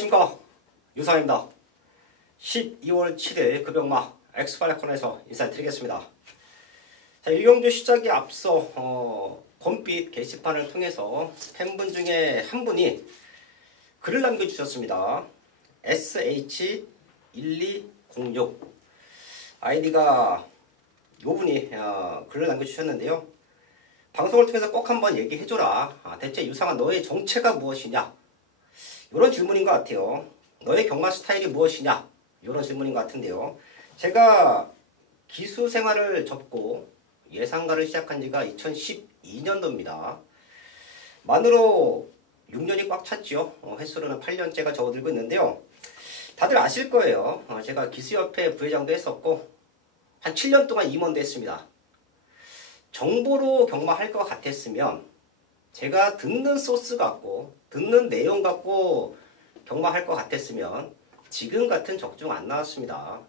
안녕하십니까, 유상입니다. 12월 7일 급영마 엑스팔레콘에서 인사드리겠습니다. 자, 일경주 시작에 앞서 봄빛 게시판을 통해서 팬분 중에 한 분이 글을 남겨주셨습니다. sh1206 아이디가 요분이 글을 남겨주셨는데요. 방송을 통해서 꼭 한번 얘기해줘라. 대체 유상아, 너의 정체가 무엇이냐? 이런 질문인 것 같아요. 너의 경마 스타일이 무엇이냐? 이런 질문인 것 같은데요. 제가 기수 생활을 접고 예상가를 시작한 지가 2012년도입니다. 만으로 6년이 꽉 찼죠. 횟수로는 8년째가 접어들고 있는데요. 다들 아실 거예요. 제가 기수협회 부회장도 했었고 한 7년 동안 임원도 했습니다. 정보로 경마할 것 같았으면 제가 듣는 소스 갖고 듣는 내용 갖고 경마할 것 같았으면 지금 같은 적중 안 나왔습니다.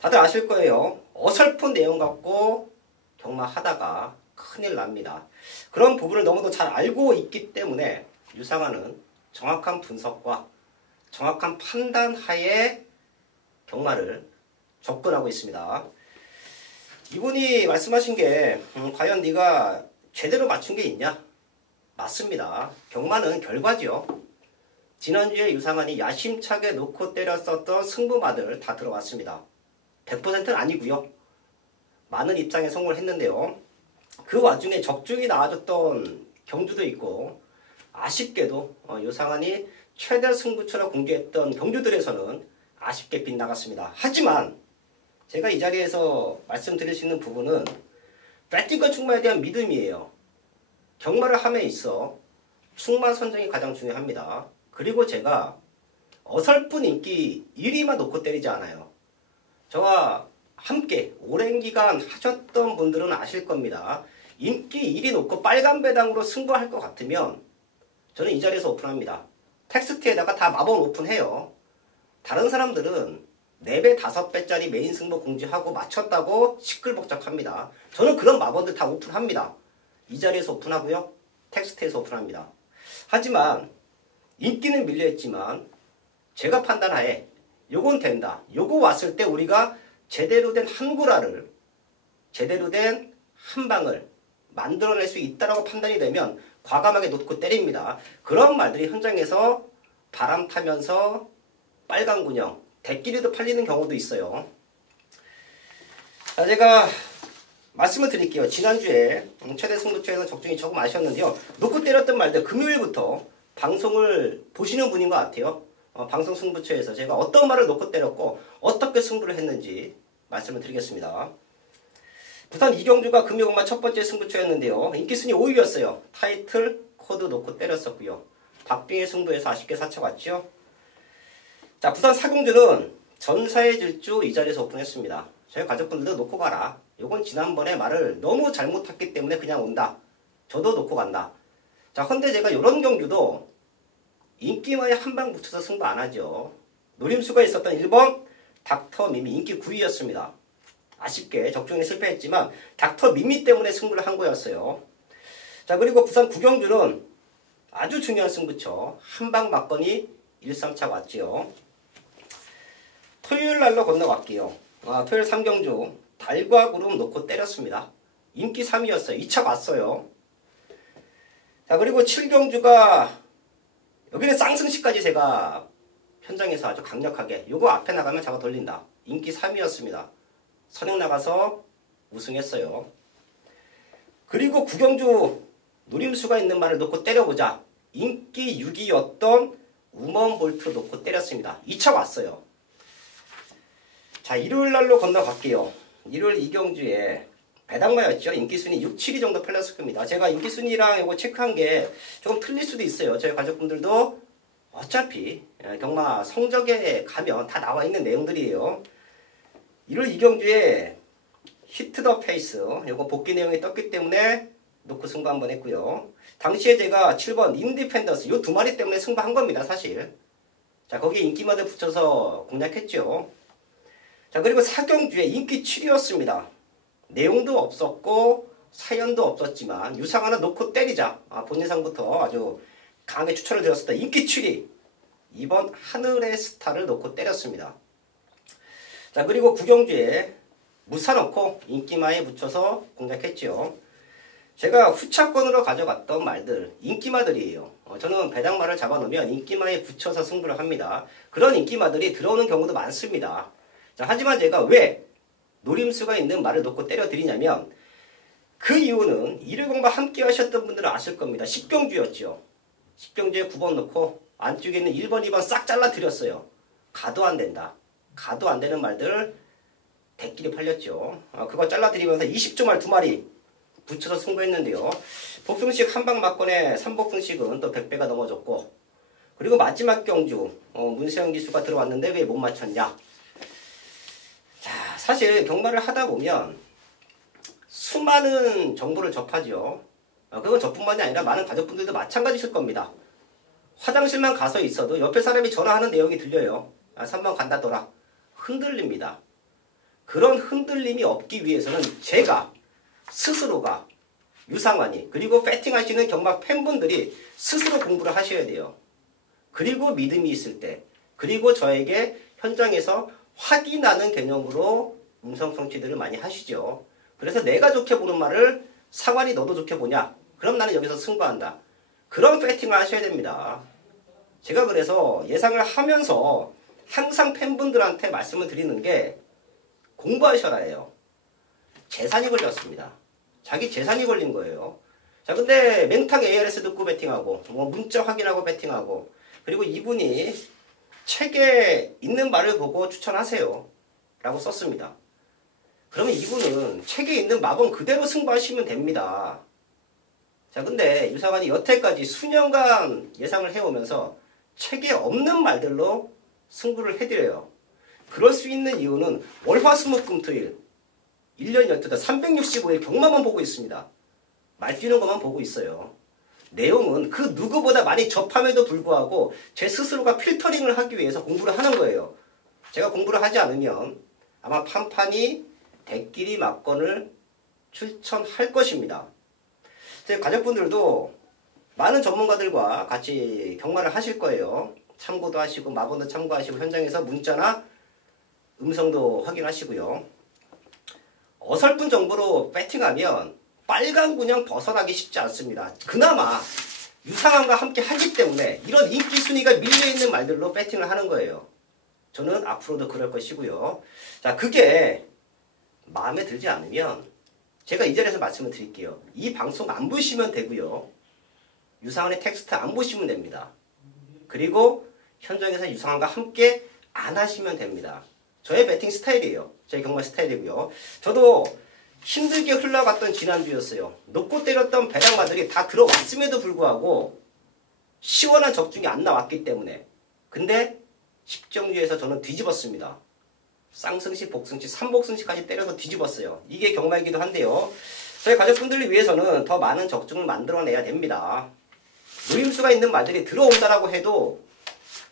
다들 아실 거예요. 어설픈 내용 갖고 경마하다가 큰일 납니다. 그런 부분을 너무도 잘 알고 있기 때문에 유상아는 정확한 분석과 정확한 판단 하에 경마를 접근하고 있습니다. 이분이 말씀하신 게 과연 네가 제대로 맞춘 게 있냐? 맞습니다. 경마는 결과지요. 지난주에 유상한이 야심차게 놓고 때렸었던 승부마들 다 들어왔습니다. 100%는 아니고요. 많은 입장에 성공을 했는데요. 그 와중에 적중이 나와줬던 경주도 있고 아쉽게도 유상한이 최대 승부처럼 공개했던 경주들에서는 아쉽게 빗나갔습니다. 하지만 제가 이 자리에서 말씀드릴 수 있는 부분은 배팅과 충마에 대한 믿음이에요. 경마를 함에 있어 충마 선정이 가장 중요합니다. 그리고 제가 어설픈 인기 1위만 놓고 때리지 않아요. 저와 함께 오랜 기간 하셨던 분들은 아실 겁니다. 인기 1위 놓고 빨간 배당으로 승부할 것 같으면 저는 이 자리에서 오픈합니다. 텍스트에다가 다 마법 오픈해요. 다른 사람들은 4배, 5배짜리 메인 승부 공지하고 맞췄다고 시끌벅적합니다. 저는 그런 마법들 다 오픈합니다. 이 자리에서 오픈하고요. 텍스트에서 오픈합니다. 하지만 인기는 밀려있지만 제가 판단하에 요건 된다. 요거 왔을 때 우리가 제대로 된 한구라를 제대로 된 한방을 만들어낼 수 있다라고 판단이 되면 과감하게 놓고 때립니다. 그런 말들이 현장에서 바람 타면서 빨간 군형, 대끼리도 팔리는 경우도 있어요. 자, 제가 말씀을 드릴게요. 지난주에 최대 승부처에서 적중이 조금 아쉬웠는데요. 놓고 때렸던 말들 금요일부터 방송을 보시는 분인 것 같아요. 방송 승부처에서 제가 어떤 말을 놓고 때렸고 어떻게 승부를 했는지 말씀을 드리겠습니다. 부산 이경주가 금요일마 첫 번째 승부처였는데요. 인기순위 5위였어요. 타이틀, 코드 놓고 때렸었고요. 박빙의 승부에서 아쉽게 사쳐갔죠. 자, 부산 사경주는 전사의 질주 이 자리에서 오픈했습니다. 저희 가족분들도 놓고 가라. 요건 지난번에 말을 너무 잘못했기 때문에 그냥 온다. 저도 놓고 간다. 자, 헌데 제가 요런 경주도 인기만에 한방 붙여서 승부 안 하죠. 노림수가 있었던 1번 닥터 미미 인기 9위였습니다. 아쉽게 적중에 실패했지만 닥터 미미 때문에 승부를 한 거였어요. 자, 그리고 부산 구경주는 아주 중요한 승부처 한방 맞거니 1-3차 왔지요. 토요일 날로 건너갈게요. 토요일 3경주 달과 구름 놓고 때렸습니다. 인기 3위였어요. 2차 왔어요. 자, 그리고 7경주가 여기는 쌍승시까지 제가 현장에서 아주 강력하게 요거 앞에 나가면 잡아 돌린다. 인기 3위였습니다. 선행 나가서 우승했어요. 그리고 9경주 노림수가 있는 말을 놓고 때려보자. 인기 6위였던 우먼볼트 놓고 때렸습니다. 2차 왔어요. 자, 일요일 날로 건너갈게요. 일요일 이경주에 배당마였죠. 인기순위 6, 7위 정도 팔렸을 겁니다. 제가 인기순위랑 이거 체크한 게 조금 틀릴 수도 있어요. 저희 가족분들도 어차피 경마 성적에 가면 다 나와 있는 내용들이에요. 일요일 이경주에 히트 더 페이스 이거 복귀 내용이 떴기 때문에 놓고 승부 한번 했고요. 당시에 제가 7번 인디펜더스 요 두 마리 때문에 승부한 겁니다. 사실. 자, 거기에 인기마들 붙여서 공략했죠. 자, 그리고 사경주에 인기 7위였습니다. 내용도 없었고 사연도 없었지만 유상하나 놓고 때리자. 본예상부터 아주 강하게 추천을 드렸었다. 인기 7위. 2번 하늘의 스타를 놓고 때렸습니다. 자, 그리고 구경주에 무사 넣고 인기마에 붙여서 공략했죠. 제가 후차권으로 가져갔던 말들, 인기마들이에요. 저는 배당말을 잡아놓으면 인기마에 붙여서 승부를 합니다. 그런 인기마들이 들어오는 경우도 많습니다. 자, 하지만 제가 왜 노림수가 있는 말을 놓고 때려드리냐면 그 이유는 110과 함께 하셨던 분들은 아실 겁니다. 10경주였죠. 10경주에 9번 넣고 안쪽에 있는 1번, 2번 싹 잘라드렸어요. 가도 안 된다. 가도 안 되는 말들 대끼리 팔렸죠. 그거 잘라드리면서 20조 말 2마리 붙여서 승부했는데요. 복승식 한방 맞건에 3복승식은 또 100배가 넘어졌고 그리고 마지막 경주 문세영 기수가 들어왔는데 왜 못 맞췄냐. 자, 사실 경마를 하다 보면 수많은 정보를 접하죠. 그건 저뿐만이 아니라 많은 가족분들도 마찬가지실 겁니다. 화장실만 가서 있어도 옆에 사람이 전화하는 내용이 들려요. 3번 간다더라. 흔들립니다. 그런 흔들림이 없기 위해서는 제가 스스로가 유상환이 그리고 배팅하시는 경마 팬분들이 스스로 공부를 하셔야 돼요. 그리고 믿음이 있을 때 그리고 저에게 현장에서 확인하는 개념으로 음성 성취들을 많이 하시죠. 그래서 내가 좋게 보는 말을 상환이 너도 좋게 보냐? 그럼 나는 여기서 승부한다. 그런 배팅을 하셔야 됩니다. 제가 그래서 예상을 하면서 항상 팬분들한테 말씀을 드리는 게 공부하셔라 해요. 재산이 걸렸습니다. 자기 재산이 걸린 거예요. 자, 근데 맹탕 ARS 듣고 배팅하고 문자 확인하고 배팅하고 그리고 이분이 책에 있는 말을 보고 추천하세요 라고 썼습니다. 그러면 이분은 책에 있는 마법 그대로 승부하시면 됩니다. 자, 근데 유상환이 여태까지 수년간 예상을 해오면서 책에 없는 말들로 승부를 해드려요. 그럴 수 있는 이유는 월화수목금토일 1년 12달 365일 경마만 보고 있습니다. 말 뛰는 것만 보고 있어요. 내용은 그 누구보다 많이 접함에도 불구하고 제 스스로가 필터링을 하기 위해서 공부를 하는 거예요. 제가 공부를 하지 않으면 아마 판판이 대끼리 막건을 추천할 것입니다. 제 가족분들도 많은 전문가들과 같이 경마를 하실 거예요. 참고도 하시고 마번도 참고하시고 현장에서 문자나 음성도 확인하시고요. 어설픈 정보로 배팅하면 빨간 군형 벗어나기 쉽지 않습니다. 그나마 유상환과 함께 하기 때문에 이런 인기 순위가 밀려있는 말들로 배팅을 하는 거예요. 저는 앞으로도 그럴 것이고요. 자, 그게 마음에 들지 않으면 제가 이 자리에서 말씀을 드릴게요. 이 방송 안 보시면 되고요. 유상환의 텍스트 안 보시면 됩니다. 그리고 현장에서 유상환과 함께 안 하시면 됩니다. 저의 배팅 스타일이에요. 저의 경마 스타일이고요. 저도 힘들게 흘러갔던 지난주였어요. 놓고 때렸던 배당마들이 다 들어왔음에도 불구하고 시원한 적중이 안 나왔기 때문에. 근데 10정주에서 저는 뒤집었습니다. 쌍승식, 복승식, 3복승식까지 때려서 뒤집었어요. 이게 경마이기도 한데요. 저희 가족분들을 위해서는 더 많은 적중을 만들어내야 됩니다. 노림수가 있는 말들이 들어온다라고 해도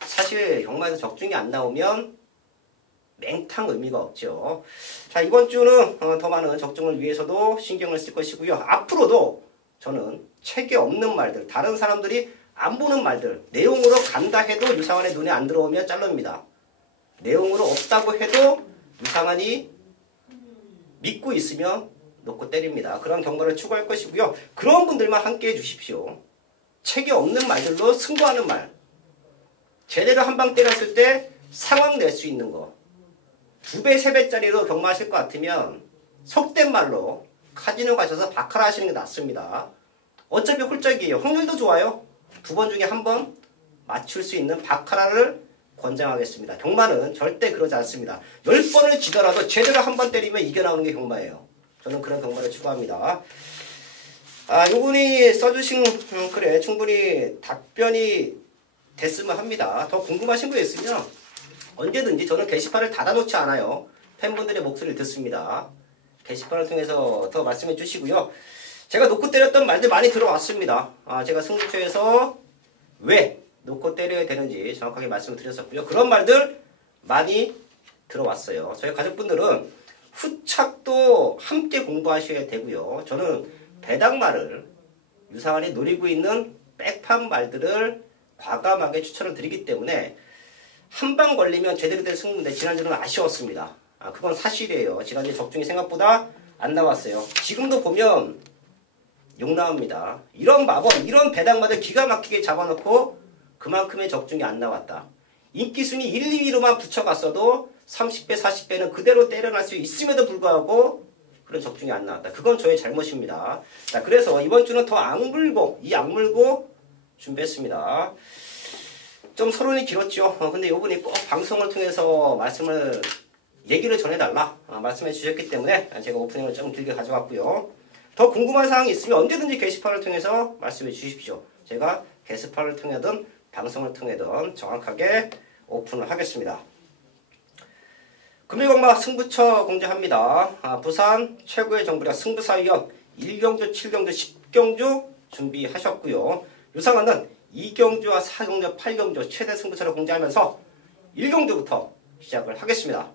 사실 경마에서 적중이 안 나오면 맹탕 의미가 없죠. 자, 이번 주는 더 많은 적중을 위해서도 신경을 쓸 것이고요. 앞으로도 저는 책에 없는 말들, 다른 사람들이 안 보는 말들, 내용으로 간다 해도 유상환의 눈에 안 들어오면 자릅니다. 내용으로 없다고 해도 유상환이 믿고 있으면 놓고 때립니다. 그런 경과를 추구할 것이고요. 그런 분들만 함께 해주십시오. 책에 없는 말들로 승부하는 말. 제대로 한 방 때렸을 때 상황 낼 수 있는 거. 2배, 3배짜리로 경마하실 것 같으면 속된 말로 카지노 가셔서 바카라 하시는 게 낫습니다. 어차피 홀짝이에요. 확률도 좋아요. 2번 중에 1번 맞출 수 있는 바카라를 권장하겠습니다. 경마는 절대 그러지 않습니다. 10번을 지더라도 제대로 한 번 때리면 이겨나오는 게 경마예요. 저는 그런 경마를 추구합니다. 요분이 써주신 글에 충분히 답변이 됐으면 합니다. 더 궁금하신 거 있으면 언제든지 저는 게시판을 닫아놓지 않아요. 팬분들의 목소리를 듣습니다. 게시판을 통해서 더 말씀해 주시고요. 제가 놓고 때렸던 말들 많이 들어왔습니다. 제가 승부처에서 왜 놓고 때려야 되는지 정확하게 말씀을 드렸었고요. 그런 말들 많이 들어왔어요. 저희 가족분들은 후착도 함께 공부하셔야 되고요. 저는 배당말을 유상환이 노리고 있는 백판 말들을 과감하게 추천을 드리기 때문에 한 방 걸리면 제대로 된 승부인데 지난주는 아쉬웠습니다. 그건 사실이에요. 지난주 적중이 생각보다 안 나왔어요. 지금도 보면 욕 나옵니다. 이런 마법, 이런 배당마들 기가 막히게 잡아놓고 그만큼의 적중이 안 나왔다. 인기순위 1, 2위로만 붙여갔어도 30배, 40배는 그대로 때려날 수 있음에도 불구하고 그런 적중이 안 나왔다. 그건 저의 잘못입니다. 자, 그래서 이번 주는 더 악물고, 이 악물고 준비했습니다. 좀 서론이 길었죠. 근데 요분이 꼭 방송을 통해서 얘기를 전해달라 말씀해 주셨기 때문에 제가 오프닝을 좀 길게 가져왔고요. 더 궁금한 사항이 있으면 언제든지 게시판을 통해서 말씀해 주십시오. 제가 게시판을 통해든 방송을 통해든 정확하게 오픈을 하겠습니다. 금일공마 승부처 공개합니다. 부산 최고의 정부력 승부사위원 1경주, 7경주, 10경주 준비하셨고요. 유상한은 2경주와 4경주, 8경주 최대 승부처를 공개하면서 1경주부터 시작을 하겠습니다.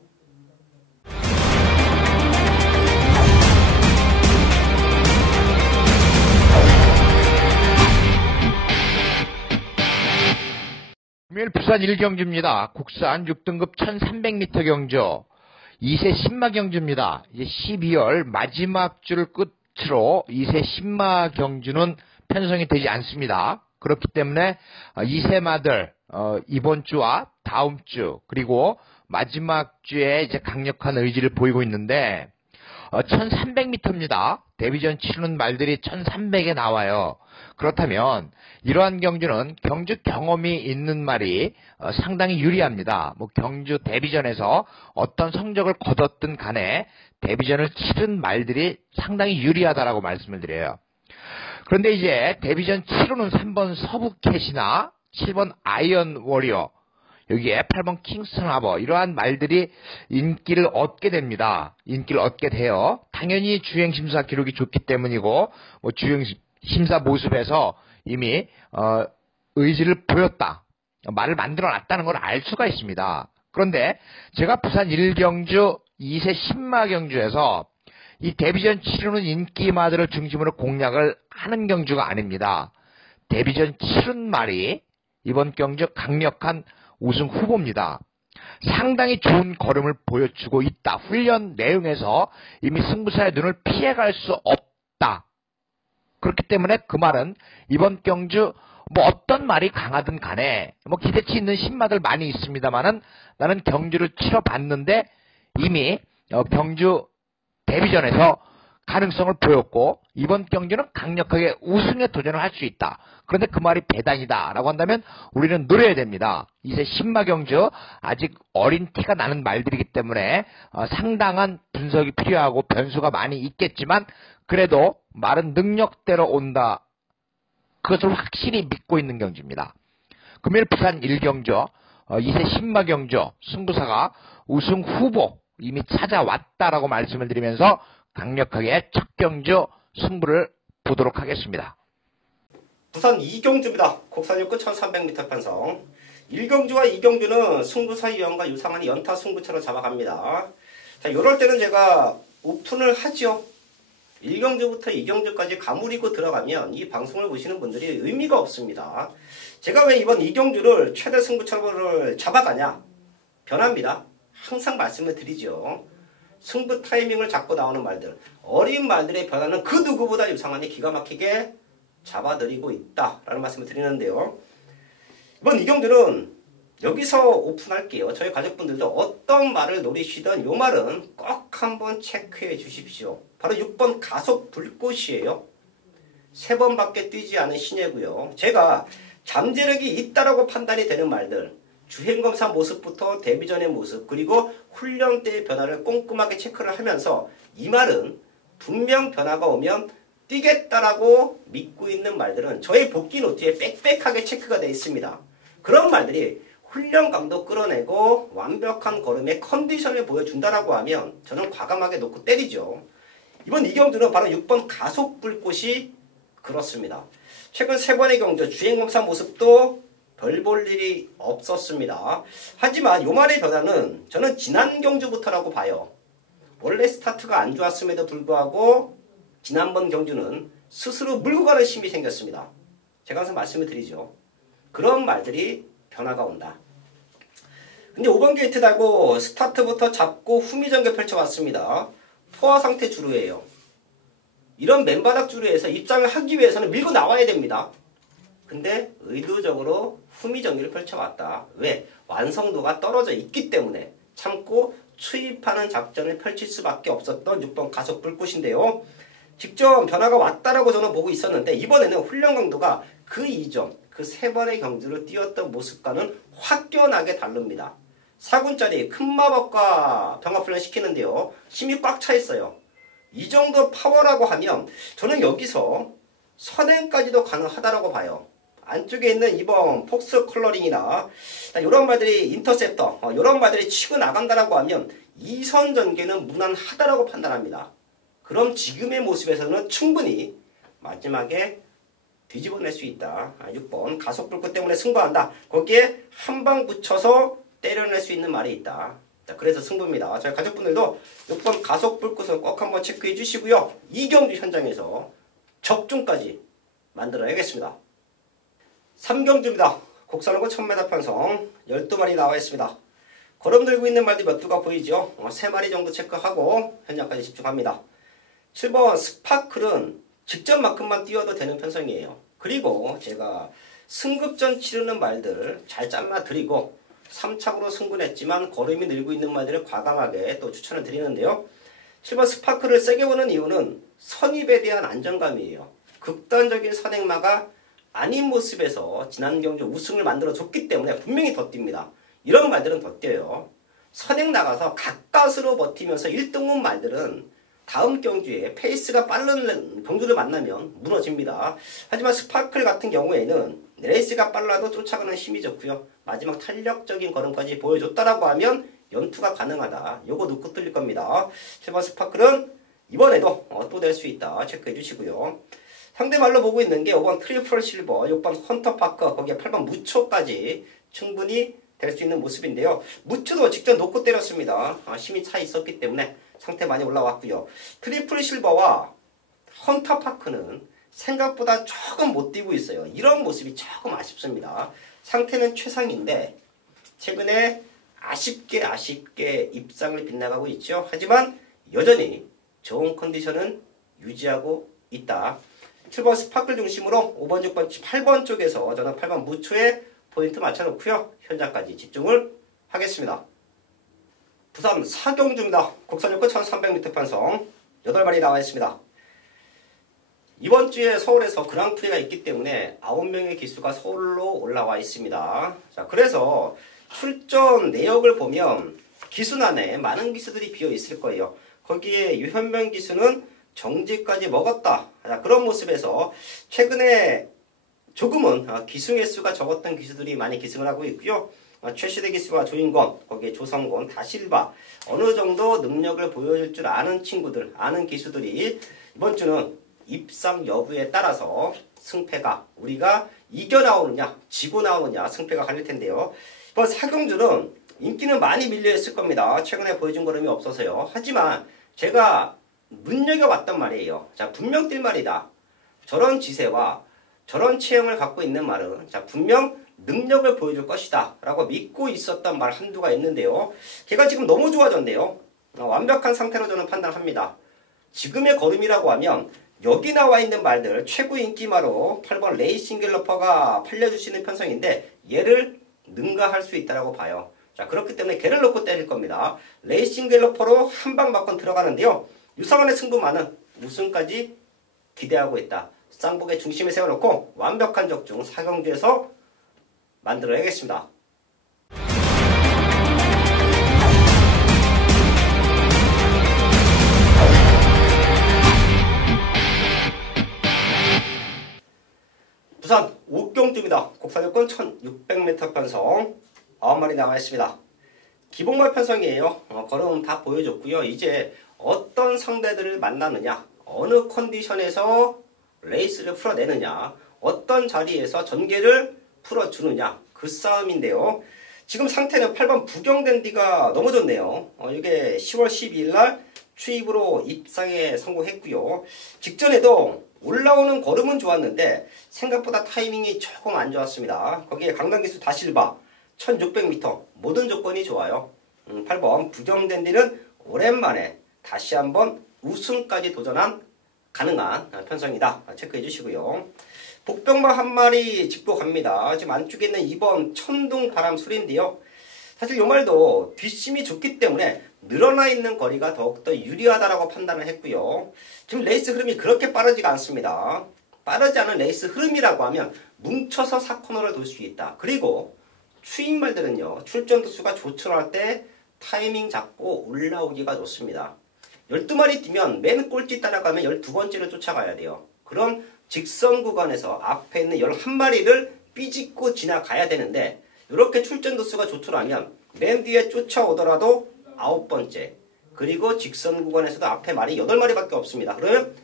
금요일 부산 1경주입니다. 국산 6등급 1300m 경주 2세 신마 경주입니다. 이제 12월 마지막 주를 끝으로 2세 신마 경주는 편성이 되지 않습니다. 그렇기 때문에 2세 마들 이번 주와 다음 주 그리고 마지막 주에 이제 강력한 의지를 보이고 있는데 1300m입니다. 데뷔전 치르는 말들이 1300에 나와요. 그렇다면 이러한 경주는 경주 경험이 있는 말이 상당히 유리합니다. 경주 데뷔전에서 어떤 성적을 거뒀든 간에 데뷔전을 치른 말들이 상당히 유리하다라고 말씀을 드려요. 그런데 이제 데뷔전 치르는 3번 서부캣이나 7번 아이언 워리어 여기에 8번 킹스턴 하버 이러한 말들이 인기를 얻게 됩니다. 인기를 얻게 돼요. 당연히 주행심사 기록이 좋기 때문이고 주행심사 모습에서 이미 의지를 보였다. 말을 만들어놨다는 걸 알 수가 있습니다. 그런데 제가 부산 1경주 2세 신마 경주에서 이 데뷔전 치르는 인기마들을 중심으로 공략을 하는 경주가 아닙니다. 데뷔전 치른 말이 이번 경주 강력한 우승 후보입니다. 상당히 좋은 걸음을 보여주고 있다. 훈련 내용에서 이미 승부사의 눈을 피해갈 수 없다. 그렇기 때문에 그 말은 이번 경주 어떤 말이 강하든 간에 기대치 있는 신마들 많이 있습니다만은 나는 경주를 치러봤는데 이미 경주 데뷔전에서 가능성을 보였고 이번 경주는 강력하게 우승에 도전을 할 수 있다. 그런데 그 말이 배당이다 라고 한다면 우리는 노려야 됩니다. 이제 신마 경주 아직 어린 티가 나는 말들이기 때문에 상당한 분석이 필요하고 변수가 많이 있겠지만 그래도 말은 능력대로 온다. 그것을 확실히 믿고 있는 경주입니다. 금요일 부산 1경주 2세 신마 경주 승부사가 우승 후보 이미 찾아왔다라고 말씀을 드리면서 강력하게 첫 경주 승부를 보도록 하겠습니다. 부산 2경주입니다. 곡산육구 1300m 편성. 1경주와 2경주는 승부사위원과 유상한이 연타 승부처로 잡아갑니다. 자, 요럴 때는 제가 오픈을 하죠. 1경주부터 2경주까지 가무리고 들어가면 이 방송을 보시는 분들이 의미가 없습니다. 제가 왜 이번 2경주를 최대 승부처를 잡아가냐? 변합니다. 항상 말씀을 드리죠. 승부 타이밍을 잡고 나오는 말들, 어린 말들의 변화는 그 누구보다 유상한이 기가 막히게 잡아들이고 있다라는 말씀을 드리는데요. 이번 2경주는 여기서 오픈할게요. 저희 가족분들도 어떤 말을 노리시든 이 말은 꼭 한번 체크해 주십시오. 바로 6번 가속 불꽃이에요. 3번밖에 뛰지 않은 신예고요. 제가 잠재력이 있다라고 판단이 되는 말들, 주행검사 모습부터 데뷔전의 모습 그리고 훈련 때의 변화를 꼼꼼하게 체크를 하면서 이 말은 분명 변화가 오면 뛰겠다라고 믿고 있는 말들은 저의 복귀 노트에 빽빽하게 체크가 되어 있습니다. 그런 말들이 훈련 강도 끌어내고 완벽한 걸음의 컨디션을 보여준다라고 하면 저는 과감하게 놓고 때리죠. 이번 2경주는 바로 6번 가속 불꽃이 그렇습니다. 최근 3번의 경주 주행검사 모습도 별 볼 일이 없었습니다. 하지만 요 말의 변화는 저는 지난 경주부터라고 봐요. 원래 스타트가 안 좋았음에도 불구하고 지난번 경주는 스스로 물고 가는 힘이 생겼습니다. 제가 항상 말씀을 드리죠. 그런 말들이 변화가 온다. 근데 5번 게이트 달고 스타트부터 잡고 후미전개 펼쳐왔습니다. 포화 상태 주루예요. 이런 맨바닥 주루에서 입장을 하기 위해서는 밀고 나와야 됩니다. 근데 의도적으로 후미전개를 펼쳐왔다. 왜? 완성도가 떨어져 있기 때문에 참고 추입하는 작전을 펼칠 수밖에 없었던 6번 가속 불꽃인데요. 직접 변화가 왔다라고 저는 보고 있었는데 이번에는 훈련 강도가 그 이전 그 3번의 경주를 뛰었던 모습과는 확연하게 다릅니다. 4군짜리 큰 마법과 병합훈련 시키는데요. 힘이 꽉 차 있어요. 이 정도 파워라고 하면 저는 여기서 선행까지도 가능하다라고 봐요. 안쪽에 있는 2번 폭스 컬러링이나 이런 말들이 인터셉터 이런 말들이 치고 나간다라고 하면 2선 전개는 무난하다라고 판단합니다. 그럼 지금의 모습에서는 충분히 마지막에 뒤집어낼 수 있다. 6번 가속 불꽃 때문에 승부한다. 거기에 한 방 붙여서 때려낼 수 있는 말이 있다. 자, 그래서 승부입니다. 저희 가족분들도 6번 가속 불꽃을 꼭 한번 체크해 주시고요. 이경주 현장에서 적중까지 만들어야겠습니다. 3경주입니다. 곡선하고 1000m 편성 12마리 나와 있습니다. 걸음 들고 있는 말들 몇 두가 보이죠? 3마리 정도 체크하고 현장까지 집중합니다. 7번 스파클은 직전만큼만 뛰어도 되는 편성이에요. 그리고 제가 승급전 치르는 말들 잘 잘라드리고 3착으로 승부했지만 걸음이 늘고 있는 말들을 과감하게 또 추천을 드리는데요. 7번 스파클을 세게 보는 이유는 선입에 대한 안정감이에요. 극단적인 선행마가 아닌 모습에서 지난 경주 우승을 만들어줬기 때문에 분명히 더 뜁니다. 이런 말들은 더 뛰어요. 선행 나가서 가까스로 버티면서 1등급 말들은 다음 경주에 페이스가 빠른 경주를 만나면 무너집니다. 하지만 스파클 같은 경우에는 레이스가 빨라도 쫓아가는 힘이 좋고요. 마지막 탄력적인 걸음까지 보여줬다라고 하면 연투가 가능하다. 요거 놓고 뚫릴 겁니다. 7번 스파클은 이번에도 또 될 수 있다. 체크해 주시고요. 상대말로 보고 있는 게 5번 트리플 실버, 6번 헌터파크, 거기에 8번 무초까지 충분히 될 수 있는 모습인데요. 무초도 직접 놓고 때렸습니다. 힘이 차 있었기 때문에 상태 많이 올라왔고요. 트리플 실버와 헌터파크는 생각보다 조금 못 뛰고 있어요. 이런 모습이 조금 아쉽습니다. 상태는 최상인데 최근에 아쉽게 입상을 빗나가고 있죠. 하지만 여전히 좋은 컨디션은 유지하고 있다. 7번 스파클 중심으로 5번, 6번, 8번 쪽에서 저는 8번 무초에 포인트 맞춰놓고요. 현장까지 집중을 하겠습니다. 부산 사경주입니다. 국산역구 1300m 편성 8마리 나와 있습니다. 이번 주에 서울에서 그랑프리가 있기 때문에 9명의 기수가 서울로 올라와 있습니다. 자, 그래서 출전 내역을 보면 기수난에 많은 기수들이 비어 있을 거예요. 거기에 유현명 기수는 정지까지 먹었다. 자, 그런 모습에서 최근에 조금은 기승 횟수가 적었던 기수들이 많이 기승을 하고 있고요. 최시대 기수와 조인권, 거기에 조성권, 다실바 어느 정도 능력을 보여줄 줄 아는 친구들, 아는 기수들이 이번 주는 입상 여부에 따라서 승패가 우리가 이겨 나오느냐, 지고 나오느냐 승패가 갈릴 텐데요. 이번 사경주는 인기는 많이 밀려 있을 겁니다. 최근에 보여준 걸음이 없어서요. 하지만 제가 눈여겨봤단 말이에요. 자, 분명 뛸 말이다. 저런 지세와 저런 체형을 갖고 있는 말은 자, 분명 능력을 보여줄 것이다 라고 믿고 있었던 말 한두가 있는데요. 걔가 지금 너무 좋아졌네요. 완벽한 상태로 저는 판단합니다. 지금의 걸음이라고 하면 여기 나와 있는 말들 최고 인기마로 8번 레이싱 갤러퍼가 팔려줄 수 있는 편성인데 얘를 능가할 수 있다고 봐요. 자, 그렇기 때문에 걔를 놓고 때릴 겁니다. 레이싱 갤러퍼로 한 방 맞고 들어가는데요. 유상원의 승부만은 우승까지 기대하고 있다. 쌍복의 중심에 세워놓고 완벽한 적중 사경주에서 만들어야겠습니다. 부산 옥경주입니다. 곡사조건 1600m 편성 9마리 나와 있습니다. 기본말 편성이에요. 걸음 다 보여줬고요. 이제 어떤 상대들을 만나느냐, 어느 컨디션에서 레이스를 풀어내느냐, 어떤 자리에서 전개를 풀어주느냐, 그 싸움인데요. 지금 상태는 8번 부경댄디가 너무 좋네요. 이게 10월 12일 날 추입으로 입상에 성공했고요. 직전에도 올라오는 걸음은 좋았는데 생각보다 타이밍이 조금 안 좋았습니다. 거기에 강단기수 다실바 1600m 모든 조건이 좋아요. 8번 부정된 뒤는 오랜만에 다시 한번 우승까지 도전한 가능한 편성이다. 체크해 주시고요. 복병마 한 마리 짚고 갑니다. 지금 안쪽에 있는 2번 천둥 바람 술인데요. 사실 이 말도 뒷심이 좋기 때문에 늘어나 있는 거리가 더욱더 유리하다라고 판단을 했고요. 지금 레이스 흐름이 그렇게 빠르지가 않습니다. 빠르지 않은 레이스 흐름이라고 하면 뭉쳐서 4코너를 돌 수 있다. 그리고 추임말들은요. 출전 도수가 조촐할 때 타이밍 잡고 올라오기가 좋습니다. 12마리 뛰면 맨 꼴찌 따라가면 12번째를 쫓아가야 돼요. 그럼 직선 구간에서 앞에 있는 11마리를 삐짓고 지나가야 되는데 이렇게 출전 도수가 조촐하면 맨 뒤에 쫓아오더라도 9번째 그리고 직선 구간에서도 앞에 말이 8마리밖에 없습니다. 그러면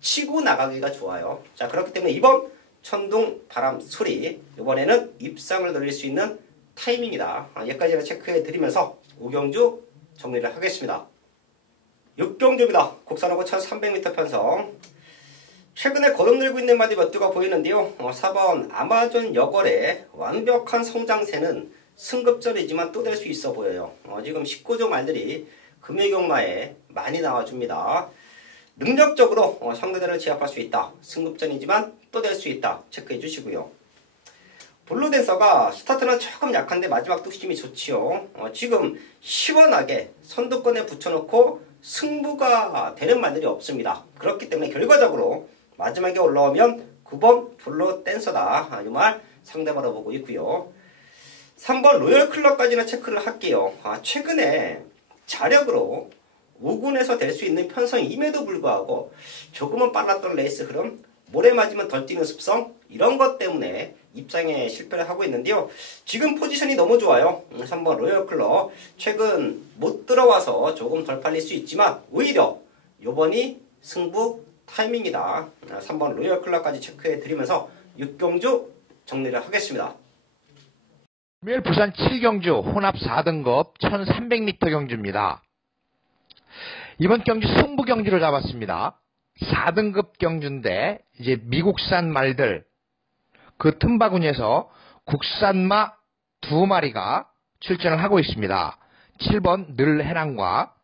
치고 나가기가 좋아요. 자, 그렇기 때문에 이번 천둥 바람 소리 이번에는 입상을 노릴 수 있는 타이밍이다. 여기까지는 체크해 드리면서 5경주 정리를 하겠습니다. 6경주입니다. 국산하고 1300m 편성. 최근에 거듭늘고 있는 말이 몇 두가 보이는데요. 4번 아마존 여걸의 완벽한 성장세는 승급전이지만 또 될 수 있어 보여요. 지금 19조 말들이 금요경마에 많이 나와줍니다. 능력적으로 상대들을 제압할 수 있다. 승급전이지만 또 될 수 있다. 체크해 주시고요. 블루댄서가 스타트는 조금 약한데 마지막 뚝심이 좋지요. 지금 시원하게 선두권에 붙여놓고 승부가 되는 말들이 없습니다. 그렇기 때문에 결과적으로 마지막에 올라오면 9번 블루댄서다. 이 말 상대바로 보고 있고요. 3번 로열클럽까지는 체크를 할게요. 최근에 자력으로 5군에서 될 수 있는 편성임에도 불구하고 조금은 빨랐던 레이스 흐름, 모래 맞으면 덜 뛰는 습성 이런 것 때문에 입상에 실패를 하고 있는데요. 지금 포지션이 너무 좋아요. 3번 로열클럽 최근 못 들어와서 조금 덜 팔릴 수 있지만 오히려 요번이 승부 타이밍이다. 3번 로열클럽까지 체크해 드리면서 6경주 정리를 하겠습니다. 금요일 부산 7경주 혼합 4등급 1300m 경주입니다. 이번 경주 승부 경주를 잡았습니다. 4등급 경주인데 이제 미국산 말들 그 틈바구니에서 국산마 2마리가 출전을 하고 있습니다. 7번 늘해랑과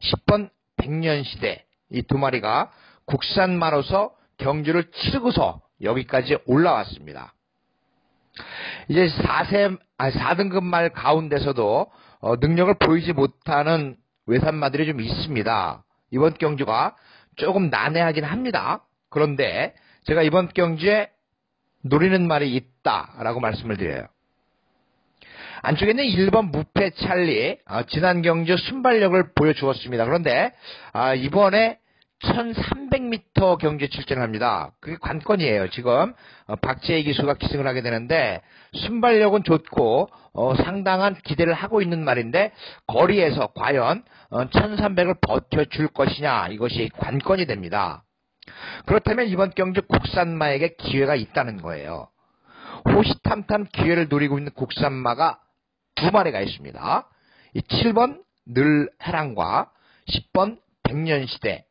10번 백년시대 이 2마리가 국산마로서 경주를 치르고서 여기까지 올라왔습니다. 이제 4등급 말 가운데서도 능력을 보이지 못하는 외산마들이 좀 있습니다. 이번 경주가 조금 난해하긴 합니다. 그런데 제가 이번 경주에 노리는 말이 있다라고 말씀을 드려요. 안쪽에 있는 1번 무패 찰리 지난 경주 순발력을 보여주었습니다. 그런데 이번에 1300m 경주에 출전을 합니다. 그게 관건이에요. 지금 박재희 기수가 기승을 하게 되는데 순발력은 좋고 상당한 기대를 하고 있는 말인데 거리에서 과연 1300을 버텨줄 것이냐 이것이 관건이 됩니다. 그렇다면 이번 경주 국산마에게 기회가 있다는 거예요. 호시탐탐 기회를 노리고 있는 국산마가 2마리가 있습니다. 이 7번 늘해랑과 10번 백년시대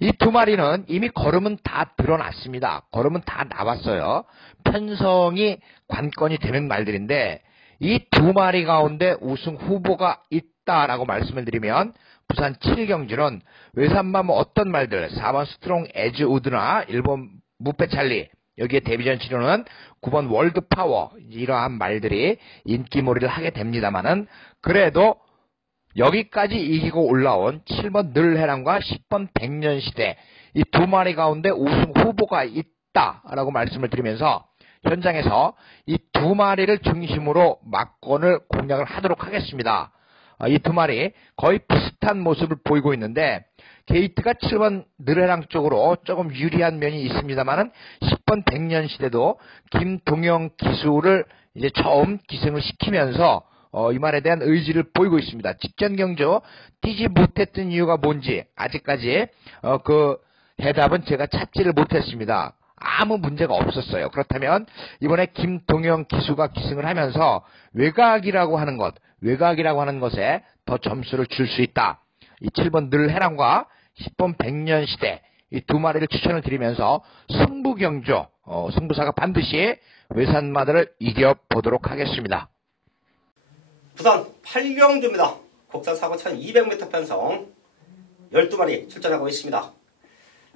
이 2마리는 이미 걸음은 다 드러났습니다. 걸음은 다 나왔어요. 편성이 관건이 되는 말들인데 이 2마리 가운데 우승 후보가 있다라고 말씀을 드리면 부산 7경주는 외산마 어떤 말들 4번 스트롱 에즈우드나 1번 무패찰리 여기에 데뷔전 치료는 9번 월드파워 이러한 말들이 인기몰이를 하게 됩니다만은 그래도 여기까지 이기고 올라온 7번 늘해랑과 10번 백년시대 이 2마리 가운데 우승 후보가 있다라고 말씀을 드리면서 현장에서 이 2마리를 중심으로 막권을 공략을 하도록 하겠습니다. 이 2마리 거의 비슷한 모습을 보이고 있는데 게이트가 7번 늘해랑 쪽으로 조금 유리한 면이 있습니다만은 10번 백년시대도 김동영 기수를 이제 처음 기승을 시키면서 이 말에 대한 의지를 보이고 있습니다. 직전 경주 뛰지 못했던 이유가 뭔지 아직까지 그 해답은 제가 찾지를 못했습니다. 아무 문제가 없었어요. 그렇다면 이번에 김동영 기수가 기승을 하면서 외곽이라고 하는 것에 더 점수를 줄 수 있다. 이 7번 늘해랑과 10번 백년시대 이 두 마리를 추천을 드리면서 승부경주, 승부사가 반드시 외산마들을 이겨보도록 하겠습니다. 부산 8경주입니다. 국산 사고 1200m 편성 12마리 출전하고 있습니다.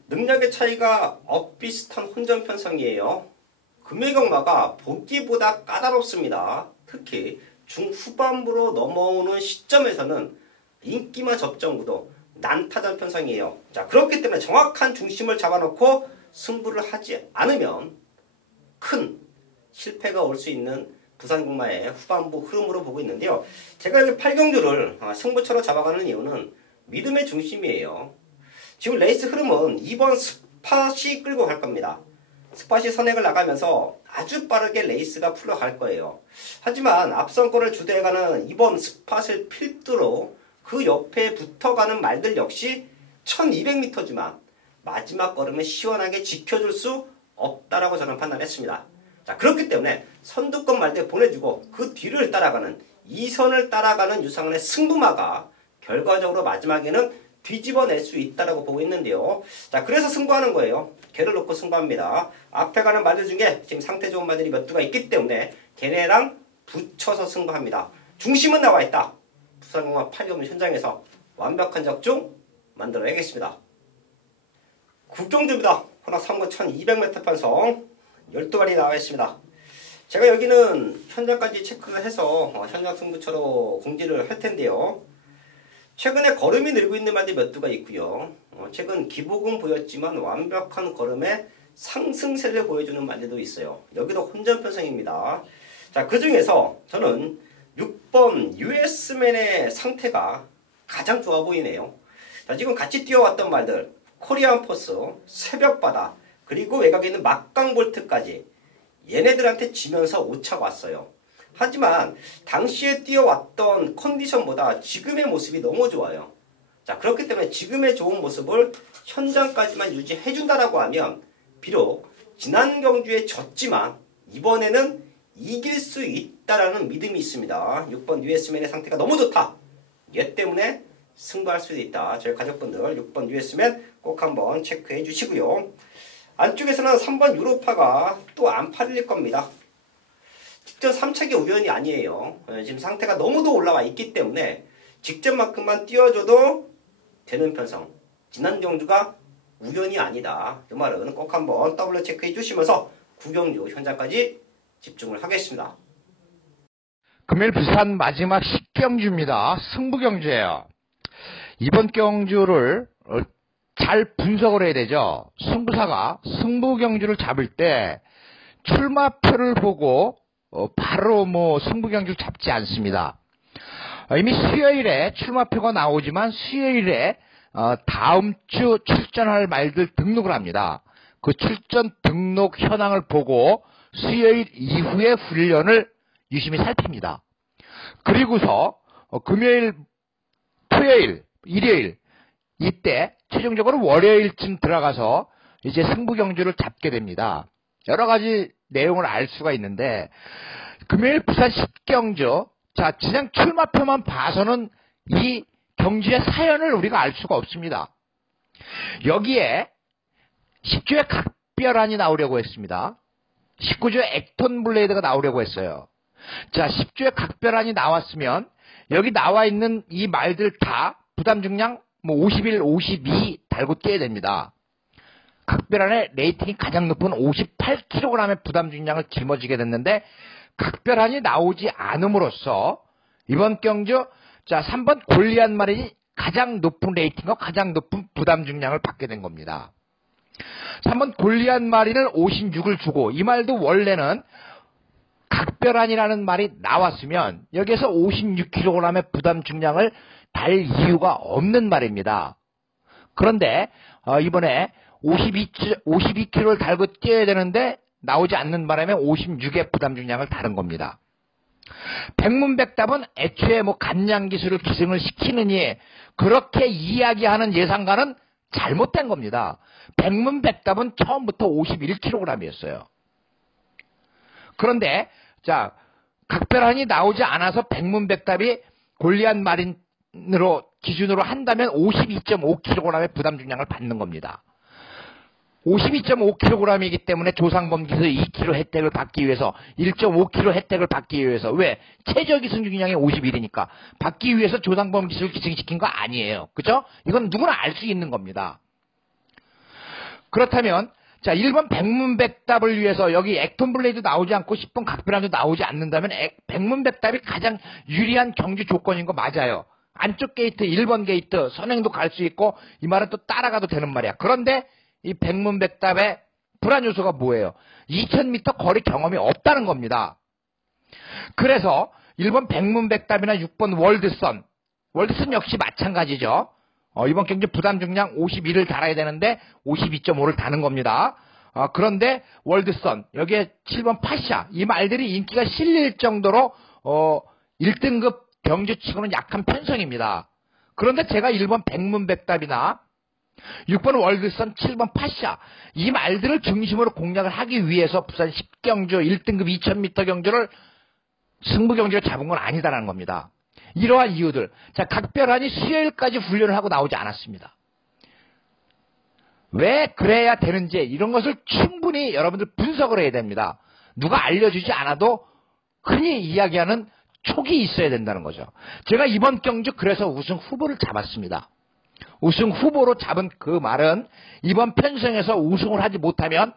능력의 차이가 엇비슷한 혼전 편성이에요. 금일경마가 보기보다 까다롭습니다. 특히 중후반부로 넘어오는 시점에서는 인기만 접전구도 난타전 편성이에요. 자, 그렇기 때문에 정확한 중심을 잡아놓고 승부를 하지 않으면 큰 실패가 올 수 있는 부산국마의 후반부 흐름으로 보고 있는데요. 제가 여기 8경주를 승부처로 잡아가는 이유는 믿음의 중심이에요. 지금 레이스 흐름은 2번 스팟이 끌고 갈 겁니다. 스팟이 선행을 나가면서 아주 빠르게 레이스가 풀려갈 거예요. 하지만 앞선 거를 주도해가는 2번 스팟을 필두로 그 옆에 붙어가는 말들 역시 1200m지만 마지막 걸음을 시원하게 지켜줄 수 없다라고 저는 판단했습니다. 자, 그렇기 때문에 선두권 말대 보내주고 그 뒤를 따라가는 2선을 따라가는 유상은의 승부마가 결과적으로 마지막에는 뒤집어낼 수 있다라고 보고 있는데요. 자, 그래서 승부하는 거예요. 걔를 놓고 승부합니다. 앞에 가는 말들 중에 지금 상태 좋은 말들이 몇 두가 있기 때문에 걔네랑 붙여서 승부합니다. 중심은 나와 있다. 부산공마 8경주 현장에서 완벽한 적중 만들어야겠습니다. 국경주입니다. 혼합 3구 1200m 편성 12마리 나와 있습니다. 제가 여기는 현장까지 체크를 해서 현장 승부처로 공지를 할 텐데요. 최근에 걸음이 늘고 있는 말들이 몇 두가 있고요. 최근 기복은 보였지만 완벽한 걸음의 상승세를 보여주는 말들도 있어요. 여기도 혼전 편성입니다. 자, 그 중에서 저는 6번 US맨의 상태가 가장 좋아 보이네요. 자, 지금 같이 뛰어왔던 말들 코리안 포스, 새벽바다, 그리고 외곽에 있는 막강볼트까지 얘네들한테 지면서 오차가 왔어요. 하지만 당시에 뛰어왔던 컨디션보다 지금의 모습이 너무 좋아요. 자, 그렇기 때문에 지금의 좋은 모습을 현장까지만 유지해준다라고 하면 비록 지난 경주에 졌지만 이번에는 이길 수 있다라는 믿음이 있습니다. 6번 US맨의 상태가 너무 좋다. 얘 때문에 승부할 수도 있다. 저희 가족분들 6번 US맨 꼭 한번 체크해 주시고요. 안쪽에서는 3번 유로파가 또 안 팔릴 겁니다. 직전 3착이 우연이 아니에요. 지금 상태가 너무도 올라와 있기 때문에 직전만큼만 띄워줘도 되는 편성. 지난 경주가 우연이 아니다. 이 말은 꼭 한번 더블 체크해 주시면서 구경주 현장까지 집중을 하겠습니다. 금일 부산 마지막 10경주입니다. 승부경주예요. 이번 경주를 잘 분석을 해야 되죠. 승부사가 승부경주를 잡을 때 출마표를 보고 바로 승부경주를 잡지 않습니다. 이미 수요일에 출마표가 나오지만 수요일에 다음 주 출전할 말들 등록을 합니다. 그 출전 등록 현황을 보고 수요일 이후에 훈련을 유심히 살핍니다. 그리고서 금요일, 토요일, 일요일 이때 최종적으로 월요일쯤 들어가서 이제 승부경주를 잡게 됩니다. 여러 가지 내용을 알 수가 있는데 금요일 부산 10경주, 자, 지난 출마표만 봐서는 이 경주의 사연을 우리가 알 수가 없습니다. 여기에 10주의 각별안이 나오려고 했습니다. 19주의 액톤 블레이드가 나오려고 했어요. 자, 10주의 각별안이 나왔으면 여기 나와 있는 이 말들 다 부담 중량 51, 52 달고 뛰어야 됩니다. 각별안의 레이팅이 가장 높은 58kg의 부담 중량을 짊어지게 됐는데 각별안이 나오지 않음으로써 이번 경주 자 3번 골리앗 말이 가장 높은 레이팅과 가장 높은 부담 중량을 받게 된 겁니다. 3번 골리앗 마리는 56을 주고 이 말도 원래는 각별안이라는 말이 나왔으면 여기에서 56kg의 부담 중량을 달 이유가 없는 말입니다. 그런데 이번에 52kg를 달고 뛰어야 되는데 나오지 않는 바람에 56의 부담 중량을 다른 겁니다. 백문백답은 애초에 간량기술을 기승을 시키느니 그렇게 이야기하는 예상가는 잘못된 겁니다. 백문백답은 처음부터 51kg이었어요. 그런데 자 각별안이 나오지 않아서 백문백답이 골리앗 마린으로 기준으로 한다면 52.5kg의 부담 중량을 받는 겁니다. 52.5kg이기 때문에 조상범기에서 2kg 혜택을 받기 위해서 1.5kg 혜택을 받기 위해서 왜? 최저 기승준량이 51이니까 받기 위해서 조상범기술을 기승시킨 거 아니에요. 그죠? 이건 누구나 알 수 있는 겁니다. 그렇다면 자 1번 백문백답을 위해서 여기 액톤블레이드 나오지 않고 10번 각별함도 나오지 않는다면 백문백답이 가장 유리한 경주 조건인 거 맞아요. 안쪽 게이트 1번 게이트 선행도 갈 수 있고 이 말은 또 따라가도 되는 말이야. 그런데 이 백문백답의 불안 요소가 뭐예요? 2000m 거리 경험이 없다는 겁니다. 그래서 1번 백문백답이나 6번 월드선 역시 마찬가지죠. 이번 경기 부담 중량 51을 달아야 되는데 52.5를 다는 겁니다. 그런데 월드선 여기에 7번 파샤 이 말들이 인기가 실릴 정도로 1등급 경주치고는 약한 편성입니다. 그런데 제가 1번 백문백답이나 6번 월드선, 7번 파샤 이 말들을 중심으로 공략을 하기 위해서 부산 10경주 1등급 2000m 경주를 승부 경주로 잡은 건 아니다라는 겁니다. 이러한 이유들. 자, 각별하니 수요일까지 훈련을 하고 나오지 않았습니다. 왜 그래야 되는지 이런 것을 충분히 여러분들 분석을 해야 됩니다. 누가 알려주지 않아도 흔히 이야기하는 촉이 있어야 된다는 거죠. 제가 이번 경주 그래서 우승 후보를 잡았습니다. 우승 후보로 잡은 그 말은 이번 편성에서 우승을 하지 못하면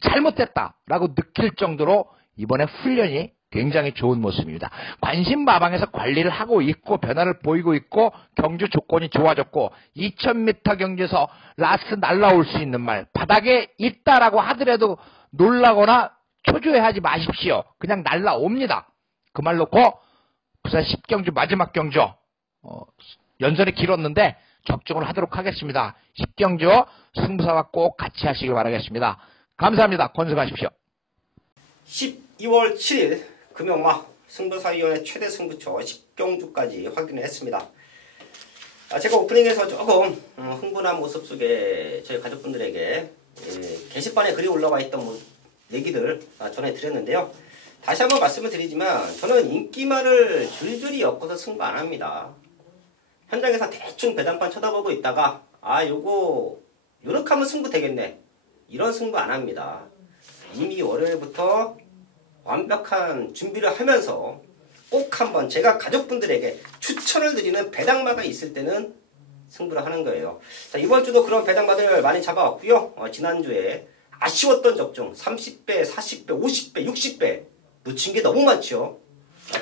잘못됐다라고 느낄 정도로 이번에 훈련이 굉장히 좋은 모습입니다. 관심마방에서 관리를 하고 있고 변화를 보이고 있고 경주 조건이 좋아졌고 2000m 경주에서 라스트 날라올 수 있는 말 바닥에 있다라고 하더라도 놀라거나 초조해하지 마십시오. 그냥 날라옵니다. 그 말 놓고 부산 10경주 마지막 경주 연설이 길었는데 적중을 하도록 하겠습니다. 10경주 승부사와 꼭 같이 하시길 바라겠습니다. 감사합니다. 건승하십시오. 12월 7일 금요막 승부사위원회 최대 승부처 10경주까지 확인을 했습니다. 제가 오프닝에서 조금 흥분한 모습 속에 저희 가족분들에게 게시판에 글이 올라와 있던 얘기들 전해드렸는데요. 다시 한번 말씀을 드리지만 저는 인기말을 줄줄이 엮어서 승부 안 합니다. 현장에서 대충 배당판 쳐다보고 있다가 요거 요렇게 하면 승부 되겠네 이런 승부 안 합니다. 이미 월요일부터 완벽한 준비를 하면서 꼭 한번 제가 가족분들에게 추천을 드리는 배당마가 있을 때는 승부를 하는 거예요. 자, 이번 주도 그런 배당마들 많이 잡아왔고요. 지난주에 아쉬웠던 적중 30배, 40배, 50배, 60배 놓친 게 너무 많죠.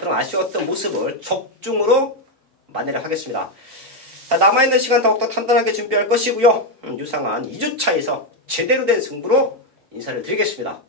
그런 아쉬웠던 모습을 적중으로 만회를 하겠습니다. 자, 남아있는 시간 더욱더 탄탄하게 준비할 것이고요. 유상한 2주차에서 제대로 된 승부로 인사를 드리겠습니다.